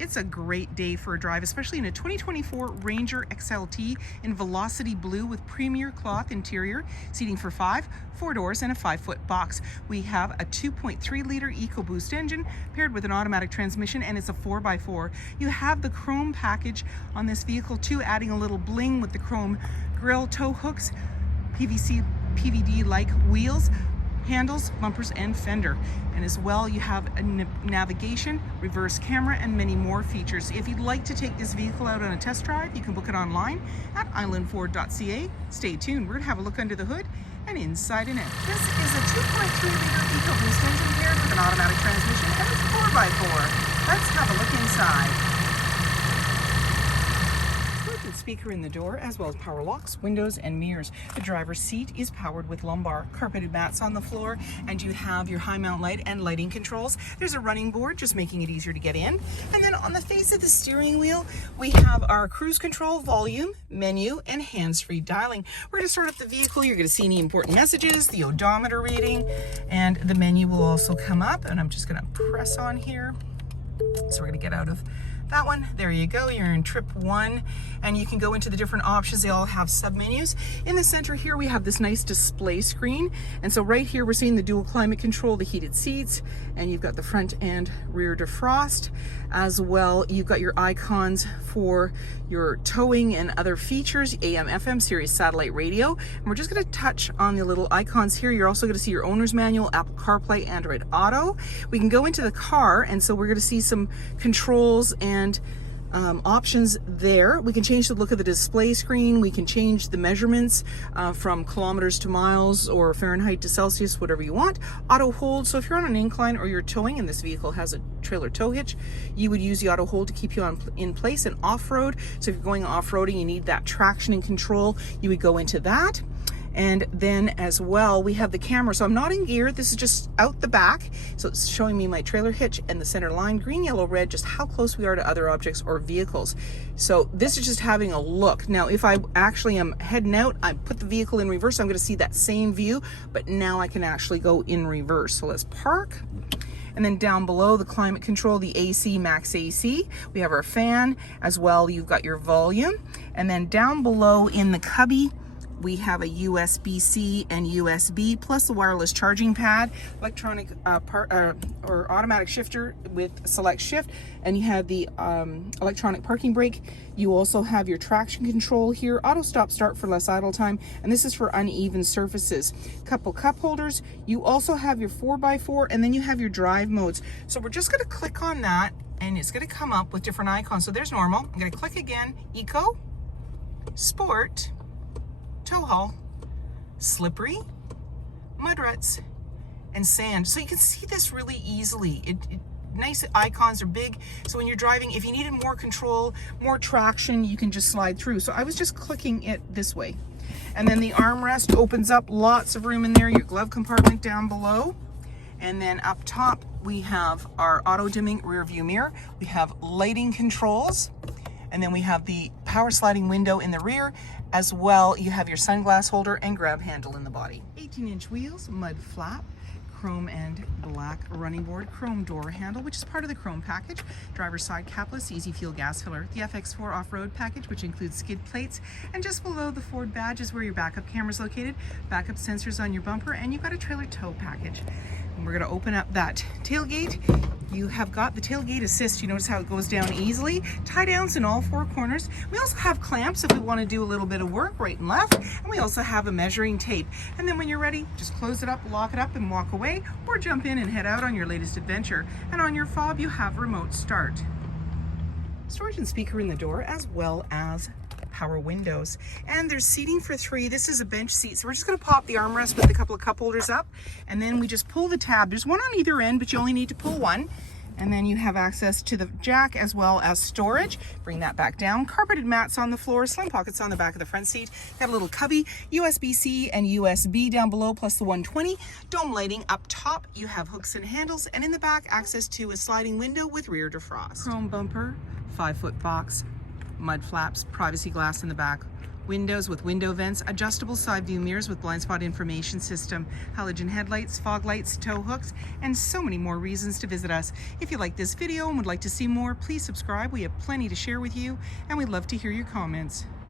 It's a great day for a drive, especially in a 2024 Ranger XLT in Velocity Blue with premier cloth interior, seating for 5, 4 doors, and a 5-foot box. We have a 2.3-liter EcoBoost engine paired with an automatic transmission, and it's a 4x4. You have the chrome package on this vehicle too, adding a little bling with the chrome grille, tow hooks, PVD-like wheels, handles, bumpers, and fender. And as well, you have a navigation, reverse camera, and many more features. If you'd like to take this vehicle out on a test drive, you can book it online at islandford.ca. Stay tuned. We're going to have a look under the hood and inside and out. This is a 2.3-liter EcoBoost engine paired with an automatic transmission and it's 4x4. Let's have a look inside. Speaker in the door, as well as power locks, windows, and mirrors. The driver's seat is powered with lumbar, carpeted mats on the floor, and you have your high mount light and lighting controls. There's a running board, just making it easier to get in. And then on the face of the steering wheel, we have our cruise control, volume, menu, and hands-free dialing. We're going to start up the vehicle. You're going to see any important messages, the odometer reading, and the menu will also come up. And I'm just going to press on here. So we're going to get out of that one. There you go. You're in trip 1, and you can go into the different options. They all have sub-menus. In the center here, we have this nice display screen. And so right here, we're seeing the dual climate control, the heated seats, and you've got the front and rear defrost. As well, you've got your icons for your towing and other features, AM, FM, Sirius satellite radio. And we're just going to touch on the little icons here. You're also going to see your owner's manual, Apple CarPlay, Android Auto. We can go into the car, and so we're going to see some controls and options there. We can change the look of the display screen. We can change the measurements from kilometers to miles or Fahrenheit to Celsius, whatever you want. Auto hold, so if you're on an incline or you're towing and this vehicle has a trailer tow hitch, you would use the auto hold to keep you in place. And off-road, so if you're going off-roading, you need that traction and control, you would go into that. And then as well, we have the camera. So I'm not in gear. This is just out the back. So it's showing me my trailer hitch and the center line, green, yellow, red, just how close we are to other objects or vehicles. So this is just having a look. Now, if I actually am heading out, I put the vehicle in reverse, I'm going to see that same view, but now I can actually go in reverse. So let's park. And then down below, the climate control, the AC, max AC. We have our fan as well. You've got your volume. And then down below in the cubby, we have a USB-C and USB, plus the wireless charging pad, electronic or automatic shifter with select shift, and you have the electronic parking brake. You also have your traction control here, auto stop start for less idle time, and this is for uneven surfaces. Couple cup holders. You also have your 4x4, and then you have your drive modes. So we're just going to click on that, and it's going to come up with different icons. So there's normal. I'm going to click again, Eco, Sport, tow haul, slippery, mud ruts, and sand. So you can see this really easily. Nice icons are big, so when you're driving, if you needed more control, more traction, you can just slide through. So I was just clicking it this way. And then the armrest opens up, lots of room in there, your glove compartment down below. And then up top, we have our auto dimming rear view mirror. We have lighting controls. And then we have the power sliding window in the rear. As well, you have your sunglass holder and grab handle in the body. 18-inch wheels, mud flap, chrome and black running board, chrome door handle, which is part of the chrome package, driver's side capless, easy fuel gas filler, the FX4 off-road package, which includes skid plates, and just below the Ford badge is where your backup camera is located, backup sensors on your bumper, and you've got a trailer tow package. And we're going to open up that tailgate. You have got the tailgate assist. You notice how it goes down easily. Tie downs in all 4 corners. We also have clamps if we want to do a little bit of work right and left. And we also have a measuring tape. And then when you're ready, just close it up, lock it up, and walk away, or jump in and head out on your latest adventure. And on your fob, you have remote start. Storage and speaker in the door, as well as power windows. And there's seating for 3. This is a bench seat. So we're just going to pop the armrest with a couple of cup holders up, and then we just pull the tab. There's one on either end, but you only need to pull one. And then you have access to the jack as well as storage. Bring that back down. Carpeted mats on the floor, slim pockets on the back of the front seat. Got a little cubby, USB-C and USB down below, plus the 120. Dome lighting up top. You have hooks and handles, and in the back, access to a sliding window with rear defrost. Chrome bumper, 5-foot box, mud flaps, privacy glass in the back, windows with window vents, adjustable side view mirrors with blind spot information system, halogen headlights, fog lights, tow hooks, and so many more reasons to visit us. If you like this video and would like to see more, please subscribe. We have plenty to share with you, and we'd love to hear your comments.